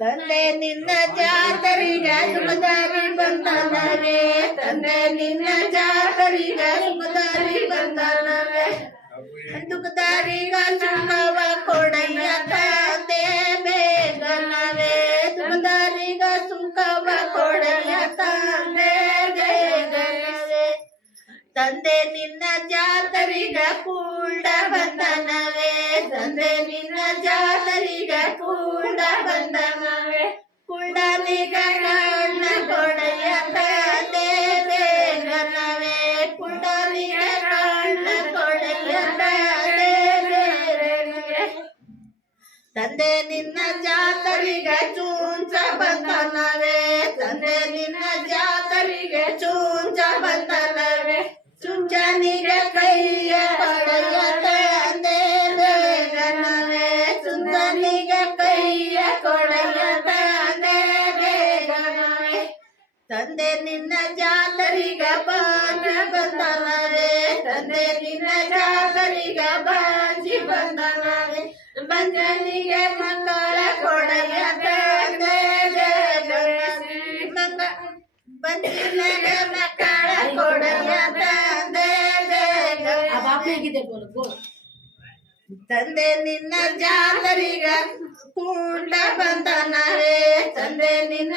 ತಂದೆ ನಿನ್ನ ಜಾತರಿಗ ಸುಮದಾರಿ ಬಂದನವೇ ತಂದೆ ನಿನ್ನ ಜಾತರಿಗ ಸುಮದಾರಿ ಬಂದನವೇ ದುಃಖದಾರಿಗ ಸುಖವ ಕೊಡಯ್ಯ ತಂದೆ ಬೇಗನವೇ ದುಃಖದಾರಿಗ ಸುಖವ ಕೊಡಯ್ಯ ತಂದೆ ಬೇಗನವೇ ತಂದೆ ನಿನ್ನ ಜಾತರಿಗ ಕೂಡ ಬಂದನವೇ ತಂದೆ ನಿನ್ನ ಜಾತರಿಗ ಕೂಡ ಬಂದನವೇ ಕುಂಡಲಿಗ ಕಣ್ಣ ಕೊಡೆಯ ತಂದೆ ಬೇಗನವೇ ಕುಂಡಲಿಗ ಕಣ್ಣ ಕೊಡೆಯ ತಂದೆ ಬೇಗನವೇ ತಂದೆ ನಿನ್ನ ಜಾತರಿಗ ಚೂಂಚ ಬಂದನವೇ ತಂದೆ ನಿನ್ನ ಜಾತರಿಗ ಚೂಂಚ ಬಂದನವೇ ಚುಂಚನಿಗ ಕೈಯ ಕೊಡೆಯ ತಂದೆ ಬೇಗನವೇ ಚುಂಚನಿಗ ಕೈಯ ಕೊಡೆಯ ತಂದೆ ಬೇಗನವೇ ತಂದೆ ನಿನ್ನ ಜಾತರಿಗ ಬಾಜಿ ಬಂದನವೇ ತಂದೆ ನಿನ್ನ ಜಾತರಿಗ ಬಾಜಿ ಬಂದನವೇ ಬಂಜನಿಗೆ ಮಂಗಳ ಕೊಡೆಯ ತಂದೆ ಬೇಗನವೇ ಬಂಜನಿಗೆ ಮಕ್ಕಳ ಕೊಡೆಯ ತಂದೆ ತಂದೆ ನಿನ್ನ ಜಾತರಿಗ ಕೂಡ ಬಂದನವೇ ತಂದೆ ನಿನ್ನ